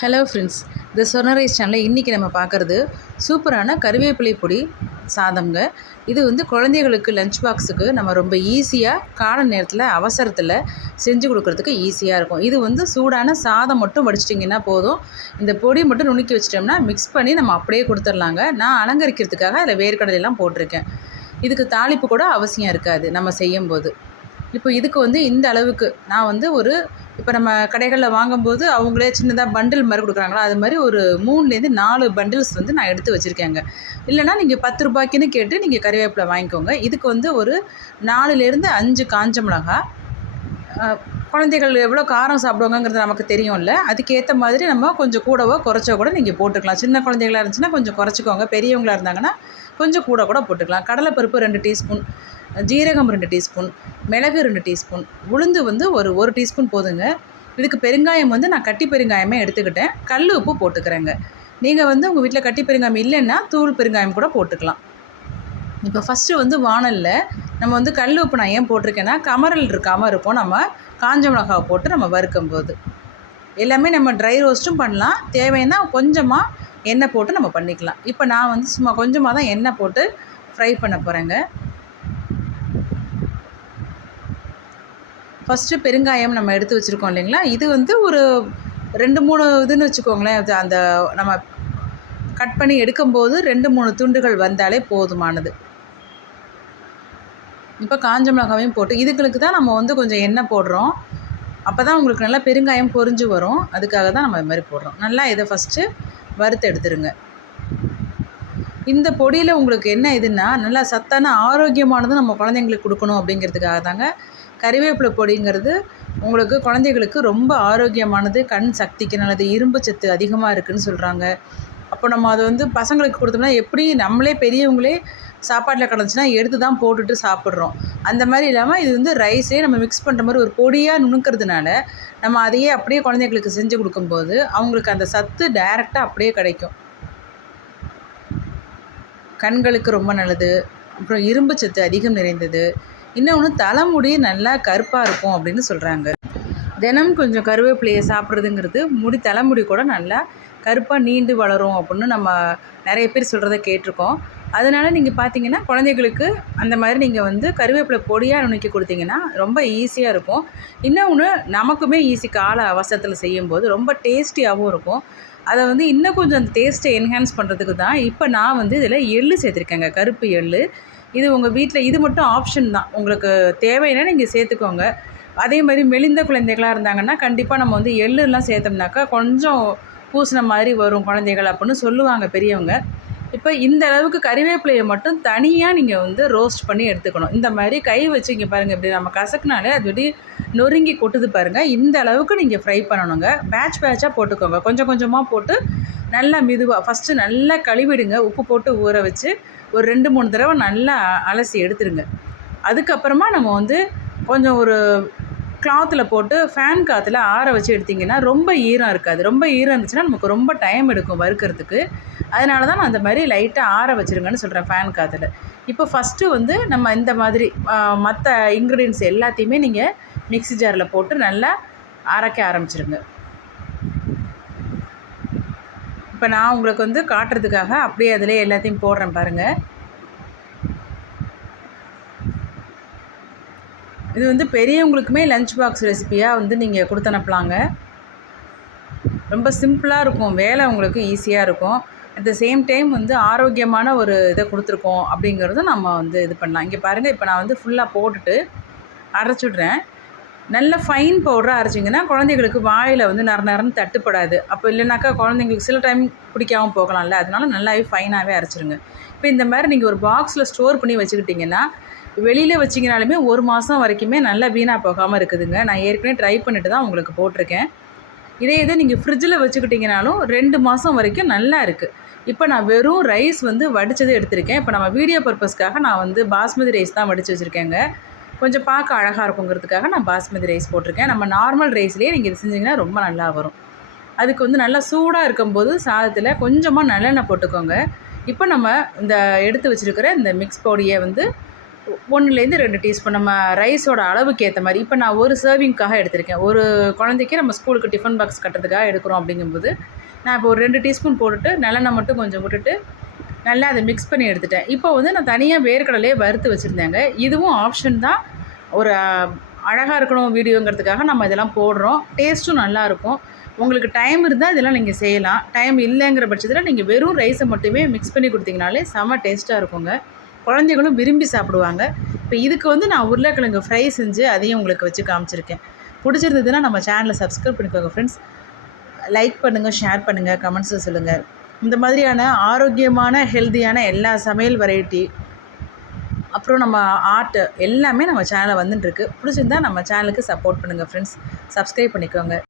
Hello friends, இந்த சொர்ணரைஸ் சேனலில் இன்றைக்கி நம்ம பார்க்குறது சூப்பரான கருவேப்பிலை பொடி சாதம்ங்க. இது குழந்தைகளுக்கு லஞ்ச் பாக்ஸுக்கு நம்ம ரொம்ப ஈஸியாக காலை நேரத்தில் அவசரத்தில் செஞ்சு கொடுக்குறதுக்கு ஈஸியாக இருக்கும். இது சூடான சாதம் மட்டும் வடிச்சிட்டிங்கன்னா போதும். இந்த பொடி மட்டும் நுணுக்கி வச்சிட்டோம்னா மிக்ஸ் பண்ணி நம்ம அப்படியே கொடுத்துர்லாங்க. நான் அலங்கரிக்கிறதுக்காக அதில் வேர்க்கடலையெல்லாம் போட்டிருக்கேன். இதுக்கு தாளிப்பு கூட அவசியம் இருக்காது நம்ம செய்யும்போது. இப்போ இதுக்கு இந்த அளவுக்கு நான் ஒரு இப்போ நம்ம கடைகளில் வாங்கும்போது அவங்களே சின்னதாக பண்டில் மாதிரி கொடுக்குறாங்களா, அது மாதிரி ஒரு 3லேருந்து 4 பண்டில்ஸ் நான் எடுத்து வச்சுருக்கேங்க. இல்லைனா நீங்கள் 10 ரூபாய்க்குன்னு கேட்டு நீங்கள் கறிவேப்பிலை வாங்கிக்கோங்க. இதுக்கு ஒரு 4லேருந்து 5 காஞ்ச மிளகா. குழந்தைகள் எவ்வளோ காரம் சாப்பிடுவாங்கங்கிறது நமக்கு தெரியும்ல, அதுக்கேற்ற மாதிரி நம்ம கொஞ்சம் கூடவோ குறைச்சோ கூட நீங்கள் போட்டுக்கலாம். சின்ன குழந்தைகளாக இருந்துச்சுன்னா கொஞ்சம் குறைச்சிக்கோங்க, பெரியவங்களாக இருந்தாங்கன்னா கொஞ்சம் கூட போட்டுக்கலாம். கடலைப்பருப்பு 2 டீஸ்பூன், ஜீரகம் 2 டீஸ்பூன், மிளகு 2 டீஸ்பூன், உளுந்து ஒரு டீஸ்பூன் போதுங்க. இதுக்கு பெருங்காயம் நான் கட்டி பெருங்காயமே எடுத்துக்கிட்டேன். கல் உப்பு போட்டுக்கிறேங்க. நீங்கள் உங்கள் வீட்டில் கட்டி பெருங்காயம் இல்லைன்னா தூள் பெருங்காயம் கூட போட்டுக்கலாம். இப்போ ஃபஸ்ட்டு வானலில் நம்ம கல் உப்பு நான் ஏன் போட்டிருக்கேன்னா, கமரல் இருக்காமல் இருக்கும் நம்ம காஞ்ச மிளகாவை போட்டு நம்ம வறுக்கும்போது. எல்லாமே நம்ம ட்ரை ரோஸ்ட்டும் பண்ணலாம், தேவைன்னா கொஞ்சமாக எண்ணெய் போட்டு நம்ம பண்ணிக்கலாம். இப்போ நான் சும்மா கொஞ்சமாக தான் எண்ணெய் போட்டு ஃப்ரை பண்ண போகிறேங்க. ஃபஸ்ட்டு பெருங்காயம் நம்ம எடுத்து வச்சுருக்கோம் இல்லைங்களா, இது ஒரு 2-3 இதுன்னு வச்சுக்கோங்களேன். அது அந்த நம்ம கட் பண்ணி எடுக்கும்போது 2-3 துண்டுகள் வந்தாலே போதுமானது. இப்போ காஞ்ச மிளகாவையும் போட்டு இதுகளுக்கு தான் நம்ம கொஞ்சம் எண்ணெய் போடுறோம். அப்போ தான் உங்களுக்கு நல்லா பெருங்காயம் பொரிஞ்சு வரும். அதுக்காக தான் நம்ம இது மாதிரி போடுறோம். நல்லா இதை ஃபஸ்ட்டு வறுத்து எடுத்துருங்க. இந்த பொடியில் உங்களுக்கு என்ன இதுன்னா, நல்லா சத்தான ஆரோக்கியமானது நம்ம குழந்தைங்களுக்கு கொடுக்கணும் அப்படிங்கிறதுக்காக தாங்க. கறிவேப்பிலை பொடிங்கிறது உங்களுக்கு குழந்தைகளுக்கு ரொம்ப ஆரோக்கியமானது, கண் சக்திக்கு நல்லது, இரும்பு சத்து அதிகமாக இருக்குதுன்னு சொல்கிறாங்க. அப்போ நம்ம அதை பசங்களுக்கு கொடுத்தோம்னா எப்படி நம்மளே பெரியவங்களே சாப்பாட்டில் கிடந்துச்சுன்னா எடுத்து தான் போட்டுட்டு சாப்பிட்றோம். அந்த மாதிரி இல்லாமல் இது ரைஸே நம்ம மிக்ஸ் பண்ணுற மாதிரி ஒரு பொடியாக நுணுக்கிறதுனால நம்ம அதையே அப்படியே குழந்தைங்களுக்கு செஞ்சு கொடுக்கும்போது அவங்களுக்கு அந்த சத்து டைரெக்டாக அப்படியே கிடைக்கும். கண்களுக்கு ரொம்ப நல்லது, அப்புறம் இரும்பு சத்து அதிகம் நிறைந்தது. இன்னொன்று தலைமுடி நல்லா கருப்பாக இருக்கும் அப்படின்னு சொல்கிறாங்க. தினம் கொஞ்சம் கருவேப்பிலையை சாப்பிட்றதுங்கிறது தலைமுடி கூட நல்லா கருப்பாக நீண்டு வளரும் அப்படின்னு நம்ம நிறைய பேர் சொல்கிறத கேட்டிருக்கோம். அதனால் நீங்கள் பார்த்தீங்கன்னா குழந்தைகளுக்கு அந்த மாதிரி நீங்கள் கருவேப்பிலை பொடியாக நுணுக்கி கொடுத்தீங்கன்னா ரொம்ப ஈஸியாக இருக்கும். இன்னொன்று நமக்குமே ஈஸி, கால அவசரத்தில் செய்யும்போது ரொம்ப டேஸ்டியாகவும் இருக்கும். அதை இன்னும் கொஞ்சம் அந்த டேஸ்ட்டை என்ஹான்ஸ் பண்ணுறதுக்கு தான் இப்போ நான் இதில் எள்ளு சேர்த்துருக்கேங்க, கருப்பு எள்ளு. இது உங்கள் வீட்டில் இது மட்டும் ஆப்ஷன் தான், உங்களுக்கு தேவைன்னா நீங்கள் சேர்த்துக்கோங்க. அதே மாதிரி மெலிந்த குழந்தைகளாக இருந்தாங்கன்னா கண்டிப்பாக நம்ம எள்ளுலாம் சேர்த்தோம்னாக்கா கொஞ்சம் பூசின மாதிரி வரும் குழந்தைகள் அப்படின்னு சொல்லுவாங்க பெரியவங்க. இப்போ இந்த அளவுக்கு கறிவேப்பிலையை மட்டும் தனியாக நீங்கள் ரோஸ்ட் பண்ணி எடுத்துக்கணும். இந்த மாதிரி கை வச்சு இங்கே பாருங்கள், இப்படி நம்ம கசக்குனாலே அது இப்படி நொறுங்கி கொட்டுது பாருங்கள். இந்த அளவுக்கு நீங்கள் ஃப்ரை பண்ணணுங்க. பேட்சாக போட்டுக்கோங்க, கொஞ்சம் கொஞ்சமாக போட்டு நல்லா மெதுவாக ஃபஸ்ட்டு நல்லா கழுவிடுங்க. உப்பு போட்டு ஊற வச்சு ஒரு 2-3 தடவை நல்லா அலசி எடுத்துருங்க. அதுக்கப்புறமா நம்ம கொஞ்சம் ஒரு கிளாத்தில் போட்டு ஃபேன் காற்றுல ஆற வச்சு எடுத்திங்கன்னா ரொம்ப ஈரம் இருக்காது. ரொம்ப ஈரம் இருந்துச்சுன்னா நமக்கு ரொம்ப டைம் எடுக்கும் வறுக்கிறதுக்கு. அதனால தான் நான் அந்த மாதிரி லைட்டாக ஆற வச்சுருங்கன்னு சொல்கிறேன் ஃபேன் காற்றுல. இப்போ ஃபஸ்ட்டு நம்ம இந்த மாதிரி மற்ற இன்க்ரீடியன்ட்ஸ் எல்லாத்தையுமே நீங்கள் மிக்ஸி ஜாரில் போட்டு நல்லா அரைக்க ஆரம்பிச்சிருங்க. இப்போ நான் உங்களுக்கு காட்டுறதுக்காக அப்படியே அதிலே எல்லாத்தையும் போடுறேன் பாருங்கள். இது பெரியவங்களுக்குமே லஞ்ச் பாக்ஸ் ரெசிபியாக நீங்கள் கொடுத்து அனுப்பலாங்க. ரொம்ப சிம்பிளாக இருக்கும், வேலை உங்களுக்கு ஈஸியாக இருக்கும். அட் த சேம் டைம் ஆரோக்கியமான ஒரு இதை கொடுத்துருக்கோம் அப்படிங்கிறதும் நம்ம இது பண்ணலாம். இங்கே பாருங்கள், இப்போ நான் ஃபுல்லாக போட்டுட்டு அரைச்சிட்றேன். நல்ல ஃபைன் பவுடராக அரைச்சிங்கன்னா குழந்தைங்களுக்கு வாயில் நரன்னு தட்டுப்படாது. அப்போ இல்லைனாக்கா குழந்தைங்களுக்கு சில டைம் பிடிக்காமல் போகலாம்ல, அதனால நல்லாவே ஃபைனாகவே அரைச்சிருங்க. இப்போ இந்த மாதிரி நீங்கள் ஒரு பாக்ஸில் ஸ்டோர் பண்ணி வச்சுக்கிட்டிங்கன்னா வெளியில் வச்சிங்கனாலுமே 1 மாதம் வரைக்குமே நல்லா வீணாக போகாமல் இருக்குதுங்க. நான் ஏற்கனவே ட்ரை பண்ணிட்டு தான் உங்களுக்கு போட்டிருக்கேன். இதே நீங்கள் ஃப்ரிட்ஜில் வச்சுக்கிட்டிங்கனாலும் 2 மாதம் வரைக்கும் நல்லா இருக்குது. இப்போ நான் வெறும் ரைஸ் வடித்தது எடுத்திருக்கேன். இப்போ நம்ம வீடியோ பர்பஸ்க்காக நான் பாஸ்மதி ரைஸ் தான் வடித்து வச்சுருக்கேங்க. கொஞ்சம் பார்க்க அழகாக இருக்குங்கிறதுக்காக நான் பாஸ்மதி ரைஸ் போட்டிருக்கேன். நம்ம நார்மல் ரைஸ்லேயே நீங்கள் இது செஞ்சிங்கன்னா ரொம்ப நல்லா வரும். அதுக்கு நல்லா சூடாக இருக்கும்போது சாதத்தில் கொஞ்சமாக நல்லெண்ணெய் போட்டுக்கோங்க. இப்போ நம்ம இந்த எடுத்து வச்சுருக்கிற இந்த மிக்ஸ் பொடியை 1லேருந்து 2 டீஸ்பூன் நம்ம ரைஸோட அளவுக்கு ஏற்ற மாதிரி. இப்போ நான் ஒரு சர்விங்க்காக எடுத்திருக்கேன். ஒரு குழந்தைக்கு நம்ம ஸ்கூலுக்கு டிஃபன் பாக்ஸ் கட்டுறதுக்காக எடுக்கிறோம் அப்படிங்கும்போது நான் இப்போ ஒரு 2 டீஸ்பூன் போட்டுட்டு நல்லெண்ணெய் மட்டும் கொஞ்சம் விட்டுட்டு நல்லா அதை மிக்ஸ் பண்ணி எடுத்துட்டேன். இப்போ வந்து நான் தனியாக வேர்க்கடலையே வறுத்து வச்சுருந்தேங்க. இதுவும் ஆப்ஷன் தான். ஒரு அழகாக இருக்கணும் வீடியோங்கிறதுக்காக நம்ம இதெல்லாம் போடுறோம். டேஸ்ட்டும் நல்லாயிருக்கும். உங்களுக்கு டைம் இருந்தால் இதெல்லாம் நீங்கள் செய்யலாம். டைம் இல்லைங்கிற பட்சத்தில் நீங்கள் வெறும் ரைஸை மட்டுமே மிக்ஸ் பண்ணி கொடுத்தீங்கனாலே செம்ம டேஸ்ட்டாக இருக்குங்க. குழந்தைகளும் விரும்பி சாப்பிடுவாங்க. இப்போ இதுக்கு வந்து நான் உருளைக்கிழங்கு ஃப்ரை செஞ்சு அதையும் உங்களுக்கு வச்சு காமிச்சிருக்கேன். பிடிச்சிருந்ததுன்னா நம்ம சேனலை சப்ஸ்கிரைப் பண்ணிக்கோங்க ஃப்ரெண்ட்ஸ். லைக் பண்ணுங்கள், ஷேர் பண்ணுங்கள், கமெண்ட்ஸில் சொல்லுங்கள். இந்த மாதிரியான ஆரோக்கியமான ஹெல்த்தியான எல்லா சமையல் வெரைட்டி அப்புறம் நம்ம ஆர்ட் எல்லாமே நம்ம சேனலில் வந்துட்டுருக்கு. பிடிச்சிருந்தா நம்ம சேனலுக்கு சப்போர்ட் பண்ணுங்கள் ஃப்ரெண்ட்ஸ். சப்ஸ்கிரைப் பண்ணிக்கோங்க.